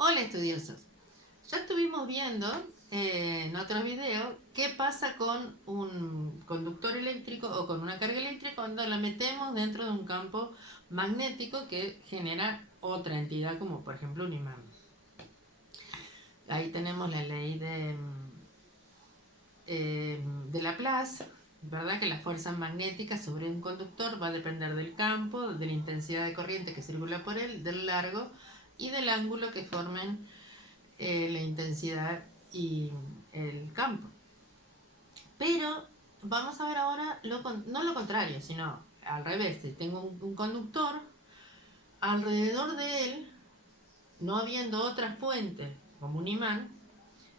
Hola estudiosos, ya estuvimos viendo en otros videos qué pasa con un conductor eléctrico o con una carga eléctrica cuando la metemos dentro de un campo magnético que genera otra entidad como por ejemplo un imán. Ahí tenemos la ley de Laplace, ¿verdad? Que la fuerza magnética sobre un conductor va a depender del campo, de la intensidad de corriente que circula por él, del largo y del ángulo que formen la intensidad y el campo. Pero vamos a ver ahora no lo contrario, sino al revés. Si tengo un conductor, alrededor de él, no habiendo otra fuente como un imán,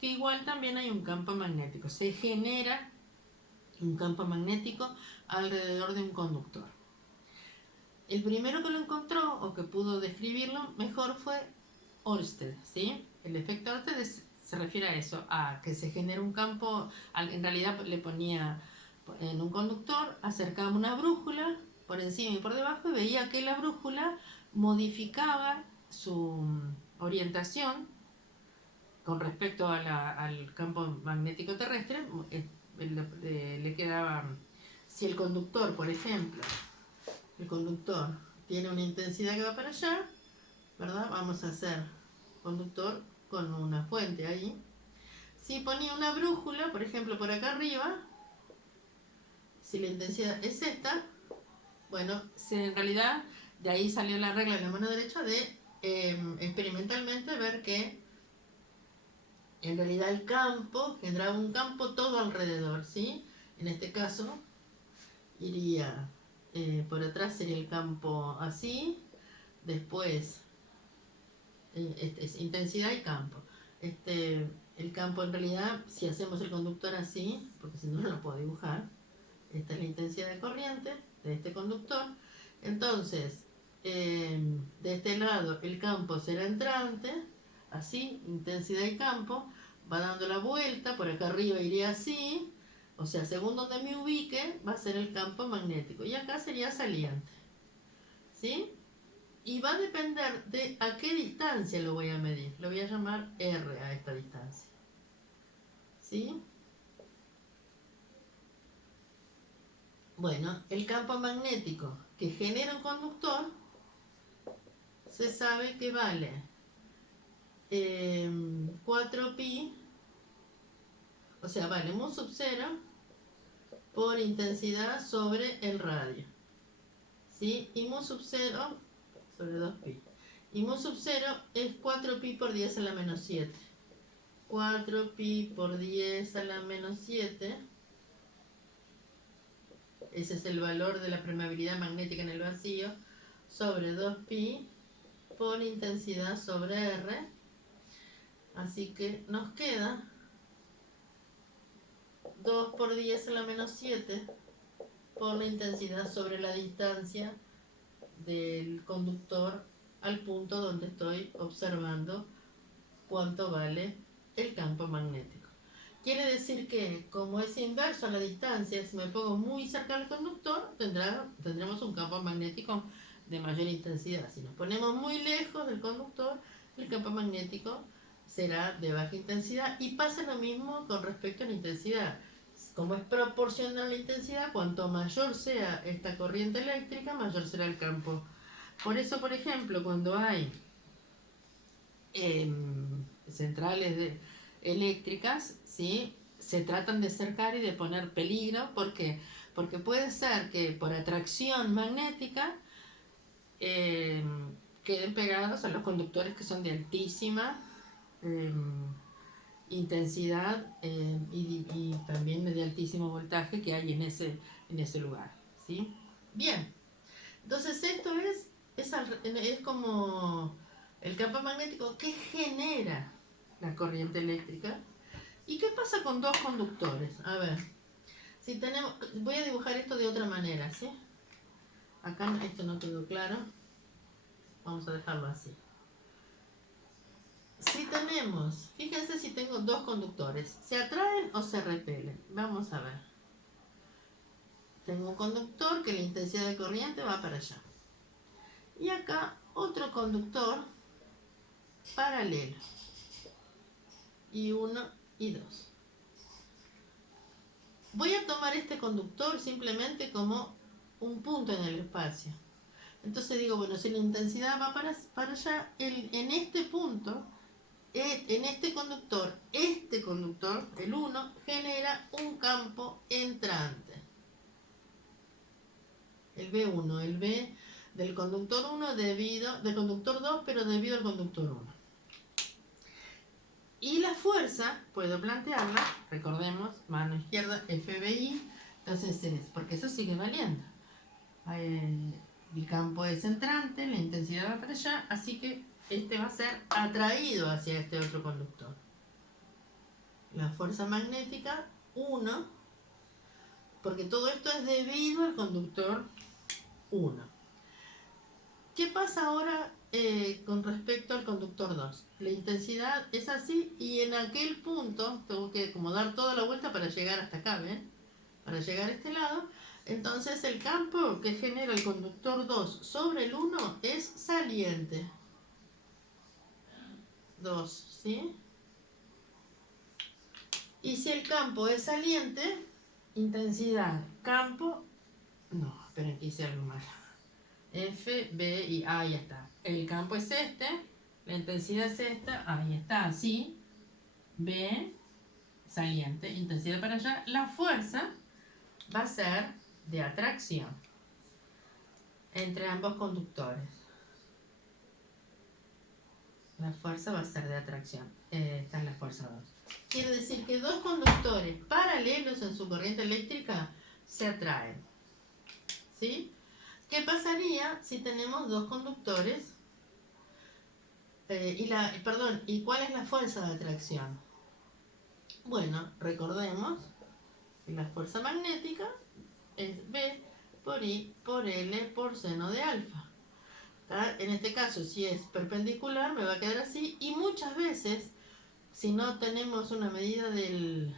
que igual también hay un campo magnético. Se genera un campo magnético alrededor de un conductor. El primero que lo encontró o que pudo describirlo mejor fue Ørsted, ¿sí? El efecto Ørsted se refiere a eso, a que se genera un campo, en realidad le ponía en un conductor, acercaba una brújula por encima y por debajo y veía que la brújula modificaba su orientación con respecto al campo magnético terrestre. Le quedaba, si el conductor, por ejemplo, el conductor tiene una intensidad que va para allá, ¿verdad? Vamos a hacer conductor con una fuente ahí. Si ponía una brújula, por ejemplo, por acá arriba, si la intensidad es esta, bueno, en realidad de ahí salió la regla de la mano derecha de experimentalmente ver que en realidad el campo generaba un campo todo alrededor, ¿sí? En este caso iría por atrás, sería el campo así, después es intensidad y campo. El campo en realidad, si hacemos el conductor así, porque si no, no lo puedo dibujar, esta es la intensidad de corriente de este conductor. Entonces, de este lado el campo será entrante, así, intensidad y campo, va dando la vuelta, por acá arriba iría así, o sea, según donde me ubique, va a ser el campo magnético. Y acá sería saliente, ¿sí? Y va a depender de a qué distancia lo voy a medir. Lo voy a llamar R a esta distancia. ¿Sí? Bueno, el campo magnético que genera un conductor se sabe que vale 4pi, o sea, vale mu sub 0 por intensidad sobre el radio. ¿Sí? Y mu sub 0 sobre 2pi. Y mu sub 0 es 4pi por 10 a la menos 7. 4pi por 10 a la menos 7. Ese es el valor de la permeabilidad magnética en el vacío sobre 2pi por intensidad sobre R. Así que nos queda 2 por 10 a la menos 7 por la intensidad sobre la distancia del conductor al punto donde estoy observando cuánto vale el campo magnético. Quiere decir que, como es inverso a la distancia, si me pongo muy cerca del conductor, tendremos un campo magnético de mayor intensidad. Si nos ponemos muy lejos del conductor, el campo magnético será de baja intensidad. Y pasa lo mismo con respecto a la intensidad. Como es proporcional a la intensidad, cuanto mayor sea esta corriente eléctrica, mayor será el campo. Por eso, por ejemplo, cuando hay centrales eléctricas, ¿sí? Se tratan de cercar y de poner peligro. ¿Por qué? Porque puede ser que por atracción magnética eh, queden pegados a los conductores que son de altísima eh, intensidad y también de altísimo voltaje que hay en ese lugar, ¿sí? Bien, entonces esto es como el campo magnético que genera la corriente eléctrica. ¿Y qué pasa con dos conductores? A ver, si tenemos, voy a dibujar esto de otra manera, ¿sí? Acá esto no quedó claro, vamos a dejarlo así. Si tenemos, fíjense si tengo dos conductores, ¿se atraen o se repelen? Vamos a ver. Tengo un conductor que la intensidad de corriente va para allá. Y acá otro conductor paralelo. I1, I2. Voy a tomar este conductor simplemente como un punto en el espacio. Entonces digo, bueno, si la intensidad va para allá, en este punto, en este conductor, el 1, genera un campo entrante. El B1, el B del conductor 1 del conductor 2, pero debido al conductor 1. Y la fuerza, puedo plantearla, recordemos, mano izquierda, FBI, entonces porque eso sigue valiendo. El campo es entrante, la intensidad va para allá, así que este va a ser atraído hacia este otro conductor. La fuerza magnética 1, porque todo esto es debido al conductor 1. ¿Qué pasa ahora con respecto al conductor 2? La intensidad es así y en aquel punto tengo que como dar toda la vuelta para llegar hasta acá, ¿ven? Para llegar a este lado. Entonces el campo que genera el conductor 2 sobre el 1 es saliente. 2, ¿sí? Y si el campo es saliente, intensidad, campo... No, esperen que hice algo mal. F, B y A, ahí está. El campo es este, la intensidad es esta, ahí está, así. B, saliente, intensidad para allá. La fuerza va a ser de atracción entre ambos conductores. La fuerza va a ser de atracción. Está en la fuerza 2. Quiere decir que dos conductores paralelos en su corriente eléctrica se atraen. ¿Sí? ¿Qué pasaría si tenemos dos conductores? ¿Y cuál es la fuerza de atracción? Bueno, recordemos que la fuerza magnética es B por I por L por seno de alfa. En este caso, si es perpendicular, me va a quedar así. Y muchas veces, si no tenemos una medida del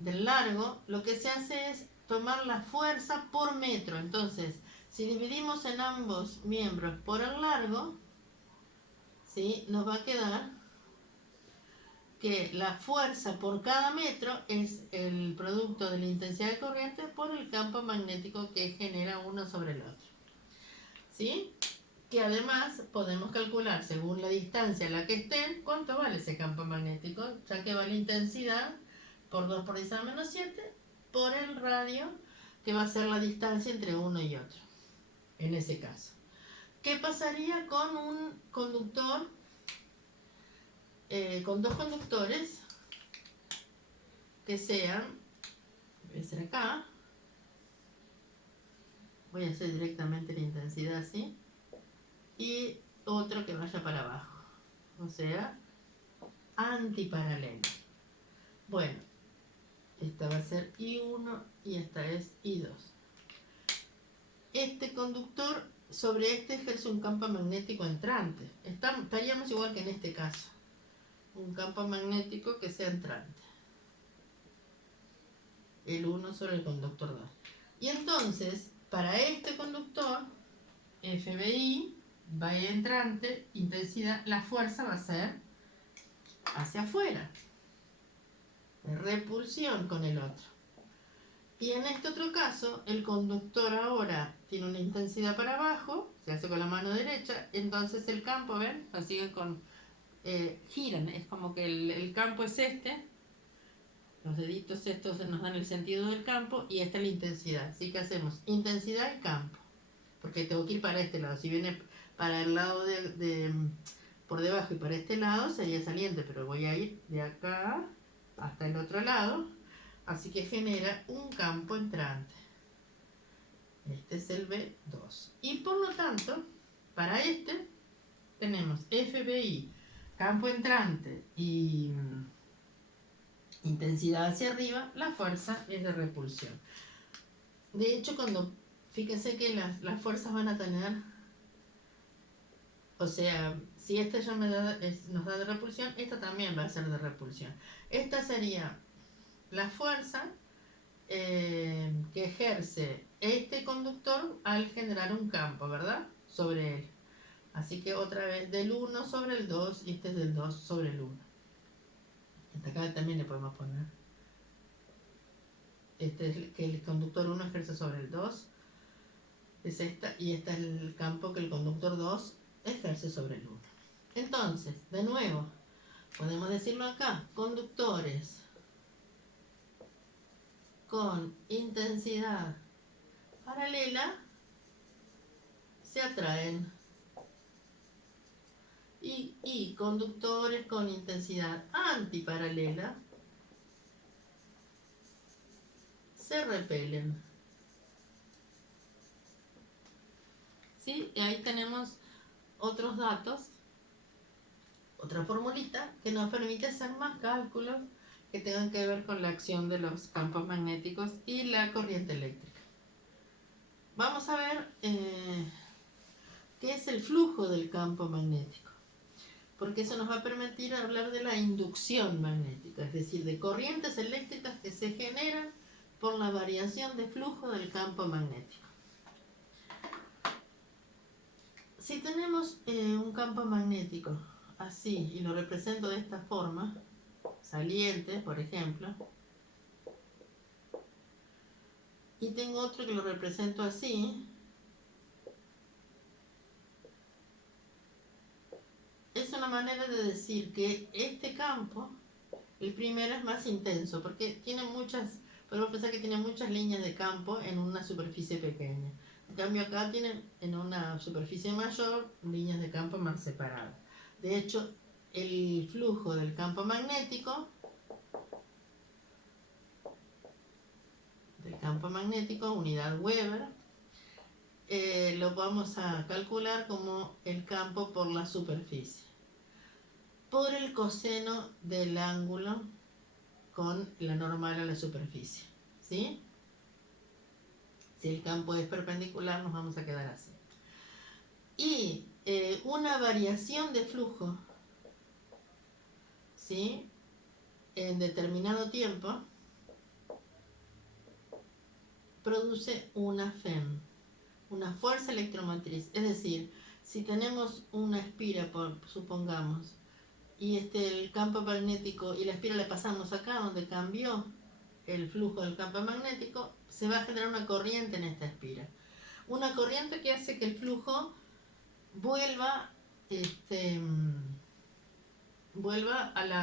largo, lo que se hace es tomar la fuerza por metro. Entonces, si dividimos en ambos miembros por el largo, ¿sí? Nos va a quedar que la fuerza por cada metro es el producto de la intensidad de corriente por el campo magnético que genera uno sobre el otro. ¿Sí? Que además podemos calcular según la distancia a la que estén cuánto vale ese campo magnético, ya que va la intensidad por 2 por 10 a la menos 7 por el radio que va a ser la distancia entre uno y otro, en ese caso. ¿Qué pasaría con un conductor, con dos conductores que sean, voy a hacer acá, voy a hacer directamente la intensidad así, y otro que vaya para abajo, o sea, antiparalelo. Bueno, esta va a ser I1 y esta es I2. Este conductor sobre este ejerce un campo magnético entrante. Estaríamos igual que en este caso. Un campo magnético que sea entrante. El 1 sobre el conductor 2. Y entonces, para este conductor, FBI, va entrante, intensidad, la fuerza va a ser hacia afuera. Repulsión con el otro. Y en este otro caso, el conductor ahora tiene una intensidad para abajo, se hace con la mano derecha, entonces el campo, ¿ven? Lo siguen con... giran, es como que el campo es este, los deditos estos nos dan el sentido del campo y esta es la intensidad. Así que hacemos intensidad y campo, porque tengo que ir para este lado. Si viene para el lado por debajo y para este lado sería saliente, pero voy a ir de acá hasta el otro lado. Así que genera un campo entrante. Este es el B2. Y por lo tanto, para este tenemos FBI, campo entrante y intensidad hacia arriba, la fuerza es de repulsión. De hecho, fíjense que las fuerzas van a tener, o sea, si esta ya nos da de repulsión, esta también va a ser de repulsión. Esta sería la fuerza que ejerce este conductor al generar un campo, ¿verdad? Sobre él. Así que otra vez del 1 sobre el 2 y este es del 2 sobre el 1. Acá también le podemos poner. Este es que el conductor 1 ejerce sobre el 2. Es esta, y este es el campo que el conductor 2 ejerce sobre el 1. Entonces, de nuevo, podemos decirlo acá, conductores con intensidad paralela se atraen y conductores con intensidad antiparalela se repelen. ¿Sí? Y ahí tenemos otros datos, otra formulita que nos permite hacer más cálculos que tengan que ver con la acción de los campos magnéticos y la corriente eléctrica. Vamos a ver qué es el flujo del campo magnético, porque eso nos va a permitir hablar de la inducción magnética, es decir, de corrientes eléctricas que se generan por la variación de flujo del campo magnético. Si tenemos un campo magnético así y lo represento de esta forma, saliente, por ejemplo, y tengo otro que lo represento así, es una manera de decir que este campo, el primero es más intenso, porque tiene muchas, podemos pensar que tiene muchas líneas de campo en una superficie pequeña. En cambio acá tiene en una superficie mayor líneas de campo más separadas. De hecho, el flujo del campo magnético, unidad Weber, lo vamos a calcular como el campo por la superficie, por el coseno del ángulo con la normal a la superficie, ¿sí? Si el campo es perpendicular nos vamos a quedar así. Y una variación de flujo, ¿sí?, en determinado tiempo produce una FEM, una fuerza electromotriz. Es decir, si tenemos una espira, supongamos, y el campo magnético y la espira la pasamos acá donde cambió el flujo del campo magnético, se va a generar una corriente en esta espira. Una corriente que hace que el flujo vuelva a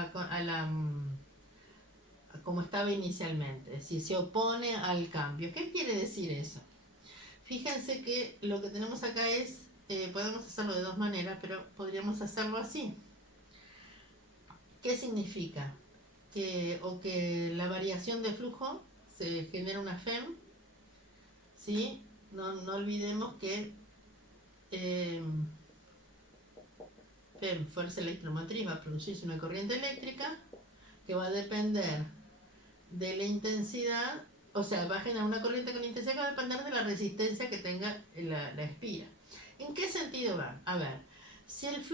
como estaba inicialmente, es decir, se opone al cambio. ¿Qué quiere decir eso? Fíjense que lo que tenemos acá es, podemos hacerlo de dos maneras, pero podríamos hacerlo así. ¿Qué significa? Que la variación de flujo se genera una FEM, ¿sí? No olvidemos que FEM, fuerza electromotriz, va a producirse una corriente eléctrica que va a depender de la intensidad, o sea, va a generar una corriente con intensidad que va a depender de la resistencia que tenga la espira. ¿En qué sentido va? A ver, si el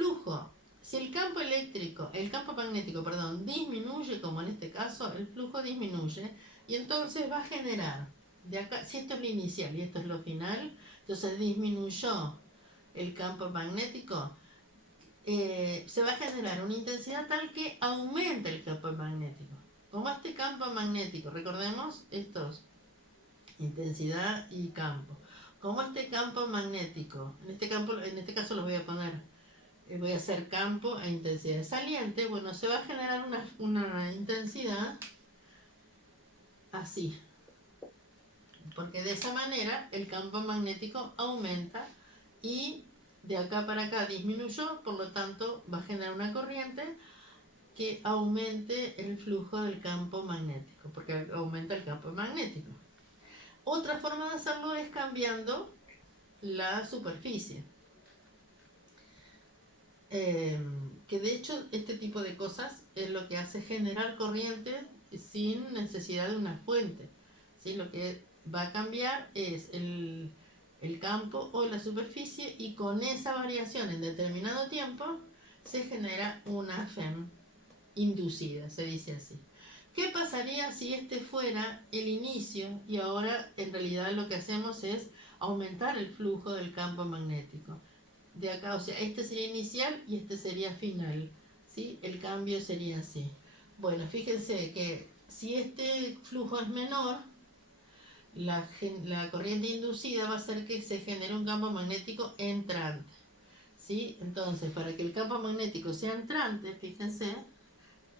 campo magnético, disminuye, como en este caso, el flujo disminuye, y entonces va a generar, de acá, si esto es lo inicial y esto es lo final, entonces disminuyó el campo magnético, se va a generar una intensidad tal que aumenta el campo magnético. Como este campo magnético, recordemos estos, intensidad y campo. Como este campo magnético, en este caso lo voy a poner, voy a hacer campo e intensidad saliente, bueno, se va a generar una intensidad así, porque de esa manera el campo magnético aumenta y de acá para acá disminuyó, por lo tanto va a generar una corriente que aumente el flujo del campo magnético, porque aumenta el campo magnético. Otra forma de hacerlo es cambiando la superficie. Que de hecho este tipo de cosas es lo que hace generar corriente sin necesidad de una fuente, ¿sí? Lo que va a cambiar es el campo o la superficie, y con esa variación en determinado tiempo se genera una FEM inducida, se dice así. ¿Qué pasaría si este fuera el inicio y ahora en realidad lo que hacemos es aumentar el flujo del campo magnético? de acá, o sea, este sería inicial y este sería final, ¿sí? El cambio sería así. Bueno, fíjense que si este flujo es menor, la corriente inducida va a hacer que se genere un campo magnético entrante, ¿sí? Entonces, para que el campo magnético sea entrante, fíjense,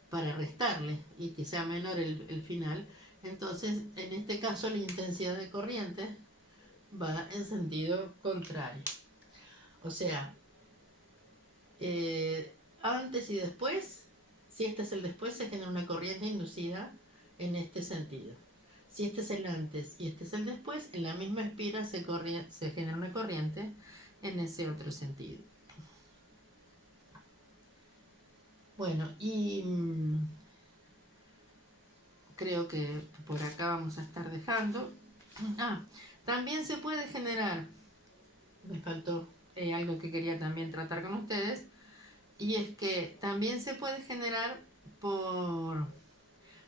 para restarle y que sea menor el final, entonces en este caso la intensidad de corriente va en sentido contrario. O sea, antes y después, si este es el después, se genera una corriente inducida en este sentido. Si este es el antes y este es el después, en la misma espira se genera una corriente en ese otro sentido. Bueno, y creo que por acá vamos a estar dejando. También se puede generar, me faltó algo que quería también tratar con ustedes, y es que también se puede generar por,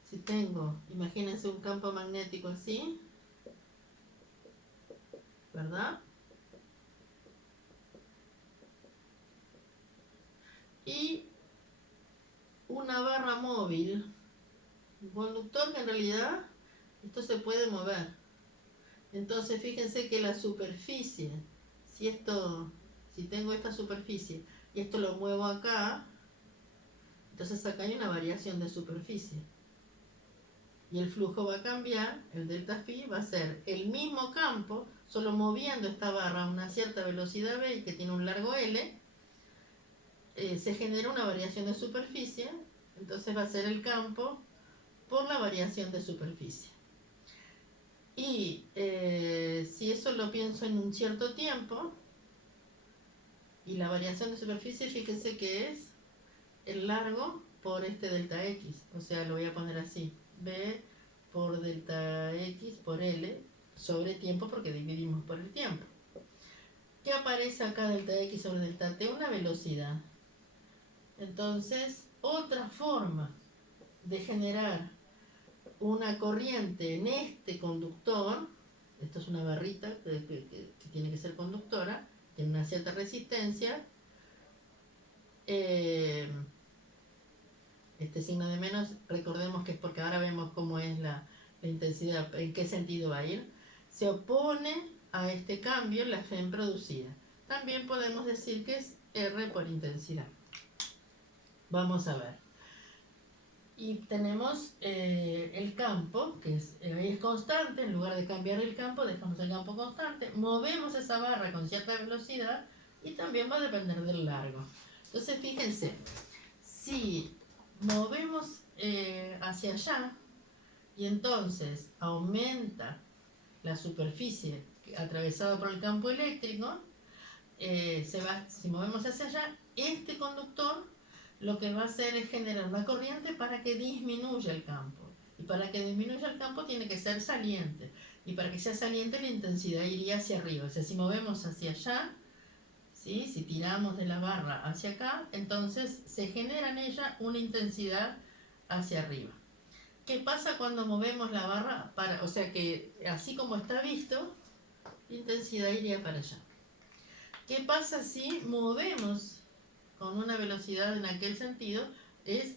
si tengo, imagínense un campo magnético así, ¿verdad? Y una barra móvil, un conductor que en realidad esto se puede mover. Entonces fíjense que la superficie, si tengo esta superficie y esto lo muevo acá, entonces acá hay una variación de superficie. Y el flujo va a cambiar, el delta phi va a ser el mismo campo, solo moviendo esta barra a una cierta velocidad v y que tiene un largo L, se genera una variación de superficie, entonces va a ser el campo por la variación de superficie. Y si eso lo pienso en un cierto tiempo, y la variación de superficie, fíjense que es el largo por este delta x, o sea, lo voy a poner así, b por delta x por L sobre tiempo, porque dividimos por el tiempo. ¿Qué aparece acá delta x sobre delta t? Una velocidad. Entonces, otra forma de generar una corriente en este conductor, esto es una barrita que tiene que ser conductora, tiene una cierta resistencia, este signo de menos, recordemos que es porque ahora vemos cómo es la intensidad, en qué sentido va a ir, se opone a este cambio la FEM producida. También podemos decir que es R por intensidad. Vamos a ver. Y tenemos el campo, que ahí es constante. En lugar de cambiar el campo, dejamos el campo constante. Movemos esa barra con cierta velocidad y también va a depender del largo. Entonces, fíjense, si movemos hacia allá y entonces aumenta la superficie atravesada por el campo eléctrico, si movemos hacia allá, este conductor lo que va a hacer es generar una corriente para que disminuya el campo. Y para que disminuya el campo tiene que ser saliente. Y para que sea saliente la intensidad iría hacia arriba. O sea, si movemos hacia allá, ¿sí? Si tiramos de la barra hacia acá, entonces se genera en ella una intensidad hacia arriba. ¿Qué pasa cuando movemos la barra? O sea que así como está visto, la intensidad iría para allá. ¿Qué pasa si movemos con una velocidad en aquel sentido? Es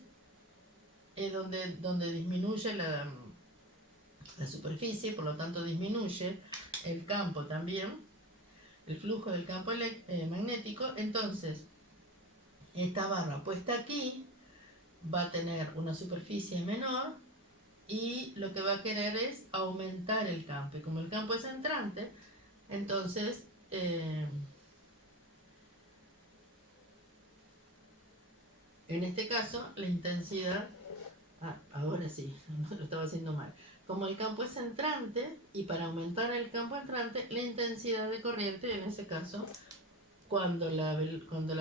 donde disminuye la superficie, por lo tanto disminuye el campo también, el flujo del campo magnético. Entonces, esta barra puesta aquí va a tener una superficie menor y lo que va a querer es aumentar el campo. Y como el campo es entrante, entonces en este caso la intensidad, ahora sí, lo estaba haciendo mal. Como el campo es entrante, y para aumentar el campo entrante, la intensidad de corriente, en ese caso, cuando la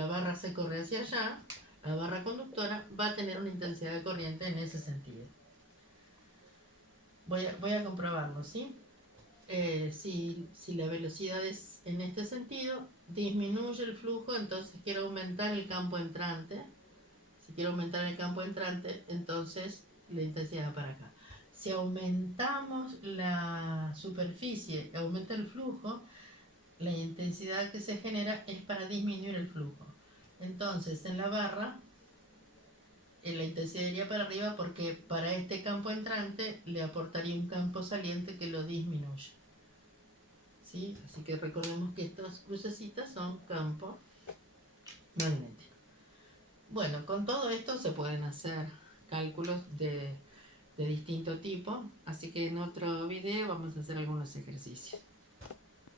barra se corre hacia allá, la barra conductora va a tener una intensidad de corriente en ese sentido. Voy a comprobarlo, ¿sí? Si la velocidad es en este sentido, disminuye el flujo, entonces quiero aumentar el campo entrante. Si quiero aumentar el campo entrante, entonces la intensidad va para acá. Si aumentamos la superficie, aumenta el flujo, la intensidad que se genera es para disminuir el flujo. Entonces, en la barra, la intensidad iría para arriba porque para este campo entrante le aportaría un campo saliente que lo disminuye. ¿Sí? Así que recordemos que estas crucecitas son campo magnético. Bueno, con todo esto se pueden hacer cálculos de distinto tipo, así que en otro video vamos a hacer algunos ejercicios.